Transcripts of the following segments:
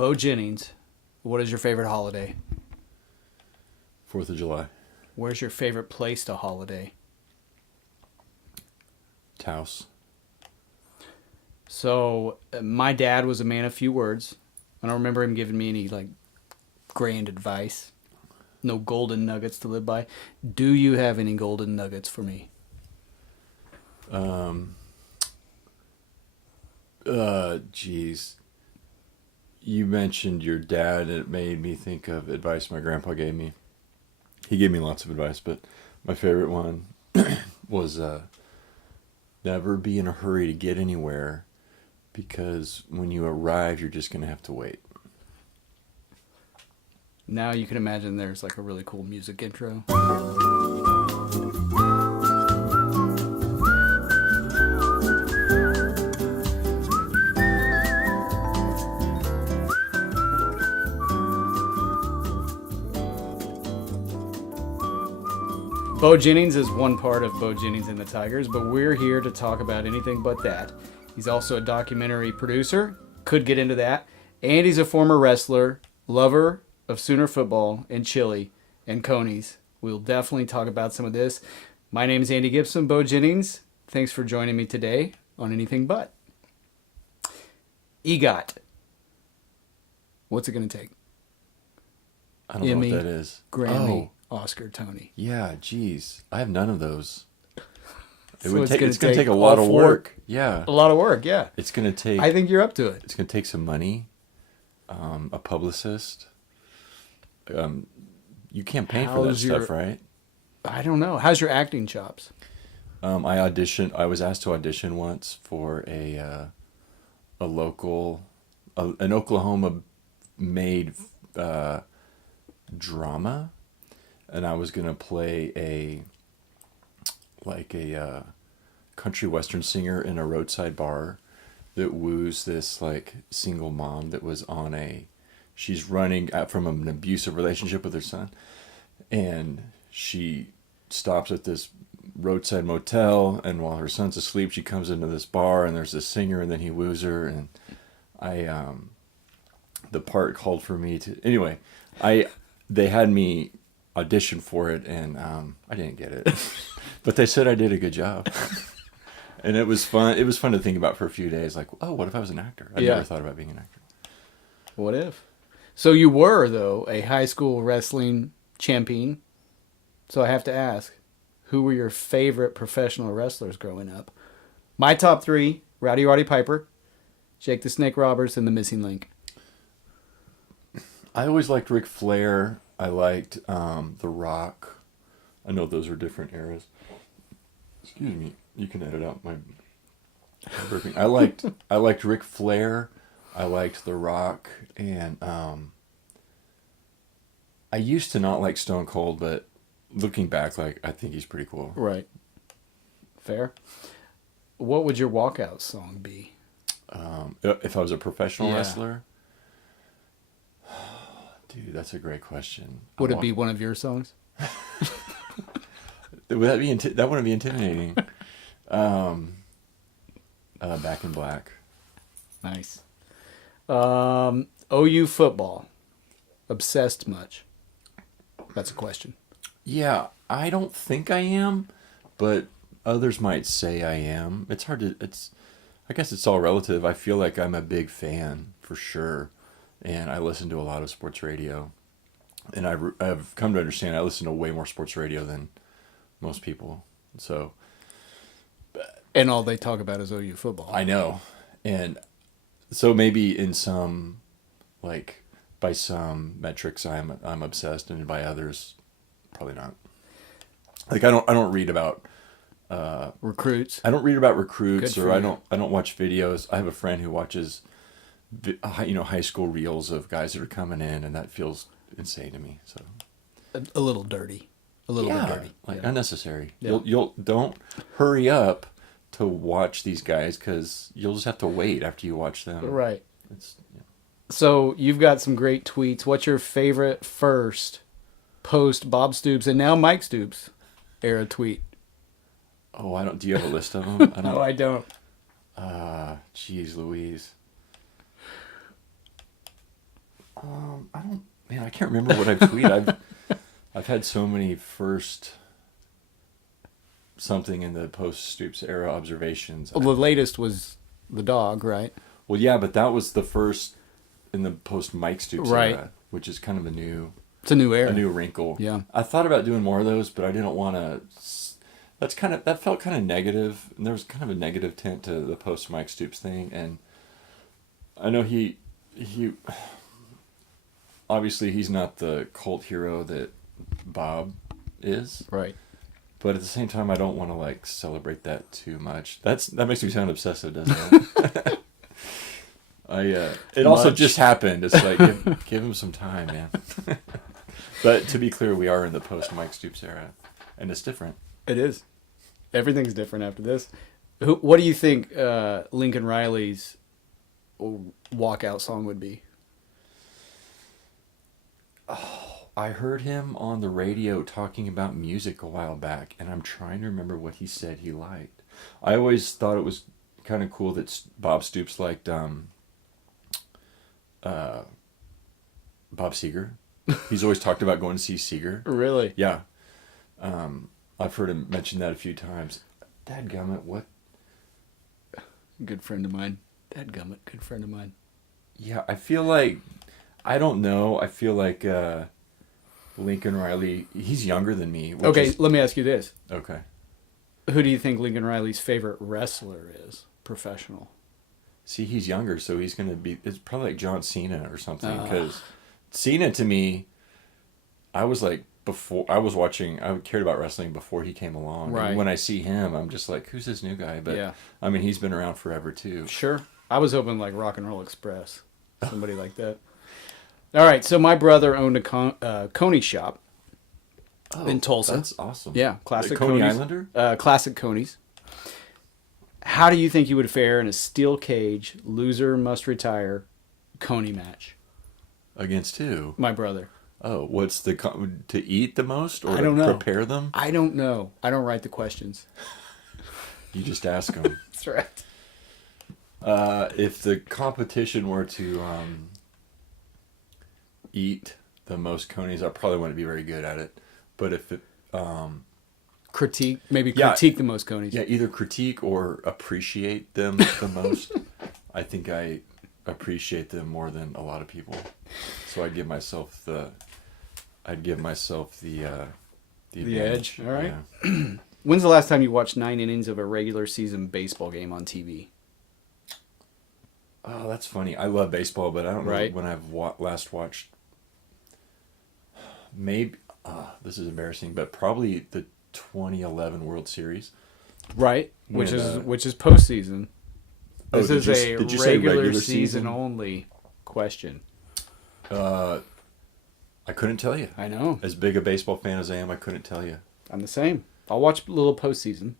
Beau Jennings, what is your favorite holiday? 4th of July. Where's your favorite place to holiday? Taos. So, my dad was a man of few words. I don't remember him giving me any, grand advice. No golden nuggets to live by. Do you have any golden nuggets for me? Geez. You mentioned your dad, and it made me think of advice my grandpa gave me. He gave me lots of advice, but my favorite one was never be in a hurry to get anywhere, because when you arrive, you're just going to have to wait. Now you can imagine there's a really cool music intro. Beau Jennings is one part of Beau Jennings and the Tigers, but we're here to talk about anything but that. He's also a documentary producer, could get into that, and he's a former wrestler, lover of Sooner football and chili and conies. We'll definitely talk about some of this. My name is Andy Gibson, Beau Jennings. Thanks for joining me today on Anything But. EGOT. What's it going to take? I don't Emmy, know what that is. Grammy, Oscar, Tony. Yeah, geez. I have none of those. So it's going to take take a lot all of four? work. Yeah. A lot of work, yeah. It's going to take... I think you're up to it. It's going to take some money, a publicist. You can't pay for that stuff, right? I don't know. How's your acting chops? I was asked to audition once for an Oklahoma-made drama, and I was gonna play a country western singer in a roadside bar that woos this single mom that was she's running out from an abusive relationship with her son, and she stops at this roadside motel, and while her son's asleep, she comes into this bar, and there's this singer, and then he woos her, and the part called for me to, anyway, they had me audition for it, and I didn't get it, but they said I did a good job. And it was fun. It was fun to think about for a few days, what if I was an actor? I never thought about being an actor. What if? So you were, though, a high school wrestling champion. So I have to ask, who were your favorite professional wrestlers growing up? My top three: Rowdy Roddy Piper, Jake the Snake Roberts, and the Missing Link. I always liked Ric Flair. I liked The Rock. I know those are different eras. Excuse me. You can edit out my burping. I liked Ric Flair. I liked The Rock, and I used to not like Stone Cold, but looking back, I think he's pretty cool. Right. Fair. What would your walkout song be? If I was a professional wrestler? Dude, that's a great question. Would it be one of your songs? Would that be that wouldn't be intimidating. Back in Black. Nice. OU football. Obsessed much? That's a question. Yeah, I don't think I am, but others might say I am. It's hard to, I guess it's all relative. I feel like I'm a big fan for sure. And I listen to a lot of sports radio. And I've come to understand I listen to way more sports radio than most people. So. And all they talk about is OU football. I know. And so maybe in some, by some metrics I'm obsessed, and by others probably not. I don't read about recruits. I don't read about recruits, or you. I don't watch videos. I have a friend who watches high school reels of guys that are coming in, and that feels insane to me. So a little dirty. A little bit dirty. Unnecessary. Yeah. You'll don't hurry up to watch these guys, because you'll just have to wait after you watch them. Right. So you've got some great tweets. What's your favorite first post Bob Stoops and now Mike Stoops era tweet? Oh, I don't. Do you have a list of them? No, I don't. Jeez Louise. I don't. Man, I can't remember what I've tweeted. I've had so many first something in the post Stoops era observations. Well, the latest was the dog, right? Well, yeah, but that was the first in the post Mike Stoops Right. era, which is kind of It's a new era. a new wrinkle. Yeah. I thought about doing more of those, but I didn't want to. That felt kind of negative, and there was kind of a negative tint to the post Mike Stoops thing, and I know he obviously he's not the cult hero that Bob is, Right. but at the same time I don't want to like celebrate that too much. That makes me sound obsessive, doesn't it? It also just happened. It's like give him some time, man. But to be clear, we are in the post Mike Stoops era, and it's different. It is. Everything's different after this. What do you think Lincoln Riley's walkout song would be? I heard him on the radio talking about music a while back, and I'm trying to remember what he said he liked. I always thought it was kind of cool that Bob Stoops liked Bob Seger. He's always talked about going to see Seger. Really? Yeah. I've heard him mention that a few times. Dadgummit, what? Good friend of mine. Dadgummit, good friend of mine. Yeah, I feel like, I don't know, I feel like Lincoln Riley, he's younger than me. Okay, let me ask you this. Okay. Who do you think Lincoln Riley's favorite wrestler is? Professional. See, he's younger, so he's going to be, it's probably like John Cena or something, because Cena to me, I was like, I cared about wrestling before he came along. Right. And when I see him, I'm just like, who's this new guy? But, Yeah. I mean, he's been around forever, too. Sure. I was hoping like Rock and Roll Express. Somebody like that. All right, so my brother owned a Coney shop in Tulsa. That's awesome. Yeah, classic The Coney Coney's. Islander? Classic Coney's. How do you think you would fare in a steel cage, loser must retire, Coney match? Against who? My brother. Oh, what's to eat the most or I don't to know. prepare them? I don't know. I don't write the questions. You just ask them. That's right. If the competition were to eat the most conies, I probably wouldn't be very good at it. But if it, Critique Yeah. the most Conies. yeah, either critique or appreciate them the most, I think I appreciate them more than a lot of people. So I'd give myself the The edge. All right. Yeah. When's the last time you watched 9 innings of a regular season baseball game on TV? Oh, that's funny. I love baseball, but I don't know Right. when I've last watched. Maybe this is embarrassing, but probably the 2011 World Series. Right, When, which is postseason. Oh, This is did you a say regular season only question. I couldn't tell you. I know. As big a baseball fan as I am, I couldn't tell you. I'm the same. I'll watch a little postseason,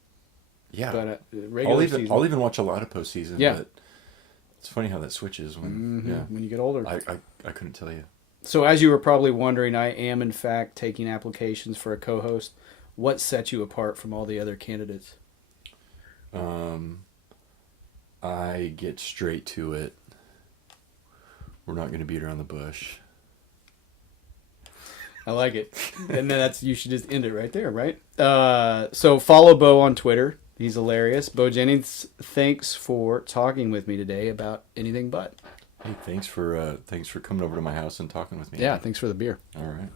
Yeah, but regular season. I'll even watch a lot of postseason. Yeah. But it's funny how that switches when when you get older. I couldn't tell you. So as you were probably wondering, I am in fact taking applications for a co-host. What sets you apart from all the other candidates? I get straight to it. We're not going to beat around the bush. I like it. And then you should just end it right there, right? So follow Beau on Twitter. He's hilarious. Beau Jennings, thanks for talking with me today about anything but. Hey, thanks for coming over to my house and talking with me. Yeah, thanks for the beer. All right.